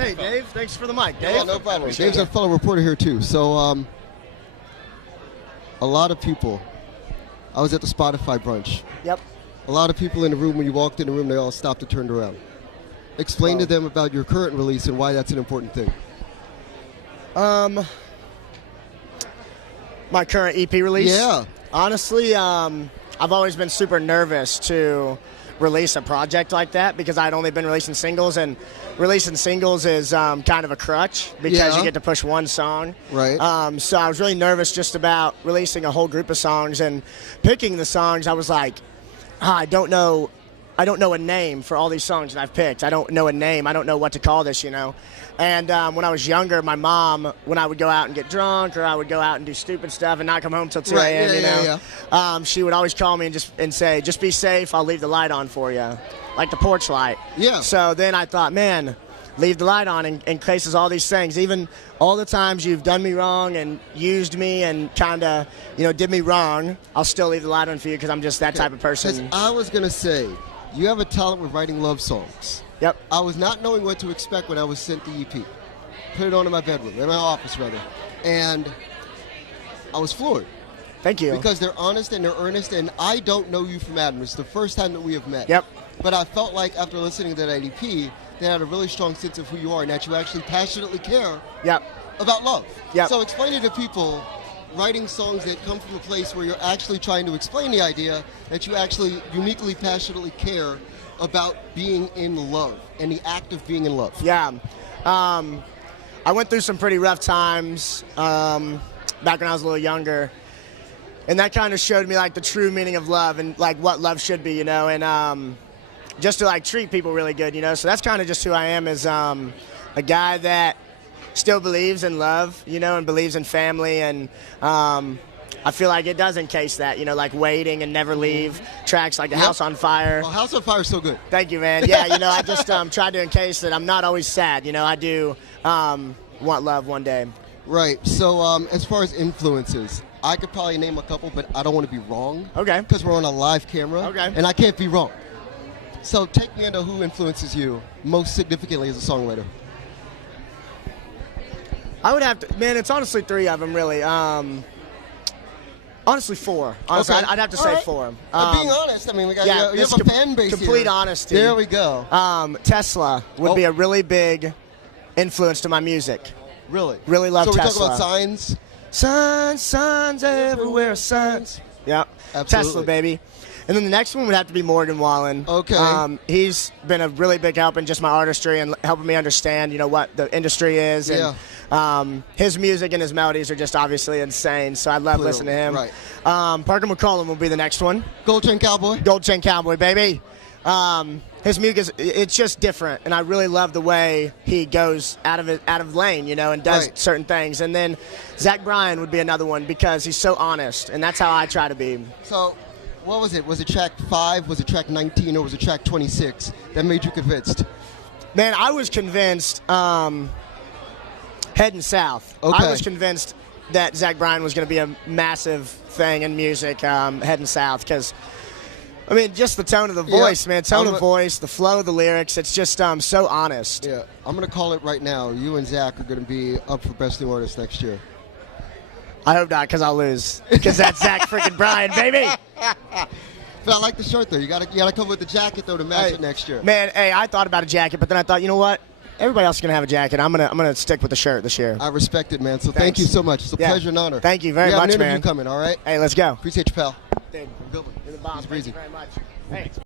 Hey, Dave. Thanks for the mic, Dave. Yeah, no problem. Dave's a fellow reporter here, too. So, a lot of people. I was at the Spotify brunch. Yep. A lot of people in the room, when you walked in the room, they all stopped and turned around. Explain to them about your current release and why that's an important thing. My current EP release? Yeah. Honestly, I've always been super nervous to release a project like that because I'd only been releasing singles, and releasing singles is kind of a crutch because you get to push one song. Right. So I was really nervous just about releasing a whole group of songs, and picking the songs, I was like, I don't know a name for all these songs that I've picked. I don't know a name. I don't know what to call this, you know. And when I was younger, my mom, when I would go out and get drunk or I would go out and do stupid stuff and not come home till 2 a.m., she would always call me and say, just be safe, I'll leave the light on for you, like the porch light. Yeah. So then I thought, man, leave the light on in case of all these things. Even all the times you've done me wrong and used me and kind of, did me wrong, I'll still leave the light on for you because I'm just that type of person. I was going to say, you have a talent with writing love songs. Yep. I was not knowing what to expect when I was sent the EP. Put it on in my bedroom, in my office rather. And I was floored. Thank you. Because they're honest and they're earnest, and I don't know you from Adam. It's the first time that we have met. Yep. But I felt like after listening to that EP, they had a really strong sense of who you are and that you actually passionately care about love. Yep. So explain it to people, writing songs that come from a place where you're actually trying to explain the idea that you actually uniquely, passionately care about being in love and the act of being in love. Yeah. I went through some pretty rough times back when I was a little younger, and that kind of showed me like the true meaning of love and like what love should be, and just to like treat people really good, so that's kind of just who I am, as a guy that still believes in love, and believes in family, and I feel like it does encase that, like Waiting and Never Leave, tracks like The House on Fire. Well, House on Fire is so good. Thank you, man. Yeah, I just tried to encase that I'm not always sad. I do want love one day. Right. So as far as influences, I could probably name a couple, but I don't want to be wrong. Okay. Because we're on a live camera. Okay. And I can't be wrong. So take me into who influences you most significantly as a songwriter. I would have to, man, it's honestly 3 of them, really. Honestly, 4. Honestly, Okay. I'd have to say 4. Being honest, I mean, we got you have a fan base complete here. honesty. There we go. Tesla would be a really big influence to my music. Really? Really love Tesla. Tesla. So we're talking about Signs? Signs everywhere, signs. Yep. Absolutely. Tesla, baby. And then the next one would have to be Morgan Wallen. Okay. He's been a really big help in just my artistry and helping me understand, what the industry is. And his music and his melodies are just obviously insane, so I love listening to him. Right. Parker McCollum will be the next one. Gold Chain Cowboy? Gold Chain Cowboy, baby. His music it's just different, and I really love the way he goes out of lane, and does certain things. And then Zach Bryan would be another one because he's so honest, and that's how I try to be. So, what was it? Was it track 5, was it track 19, or was it track 26 that made you convinced? Man, I was convinced heading south. Okay. I was convinced that Zach Bryan was going to be a massive thing in music heading south because, I mean, just the tone of the voice, man. Tone of voice, the flow of the lyrics. It's just so honest. Yeah. I'm going to call it right now. You and Zach are going to be up for Best New Artist next year. I hope not, because I'll lose. Because that's Zach freaking Bryan, baby. But I like the shirt, though. You got to come with the jacket, though, to match it next year. Man, I thought about a jacket, but then I thought, you know what? Everybody else is going to have a jacket. I'm gonna stick with the shirt this year. I respect it, man. So thank you so much. It's a pleasure and honor. Thank you very much, man. We have an interview coming, all right? Hey, let's go. Appreciate you, pal. Dude, Good one. you're the bomb. Thank you very much. Thanks.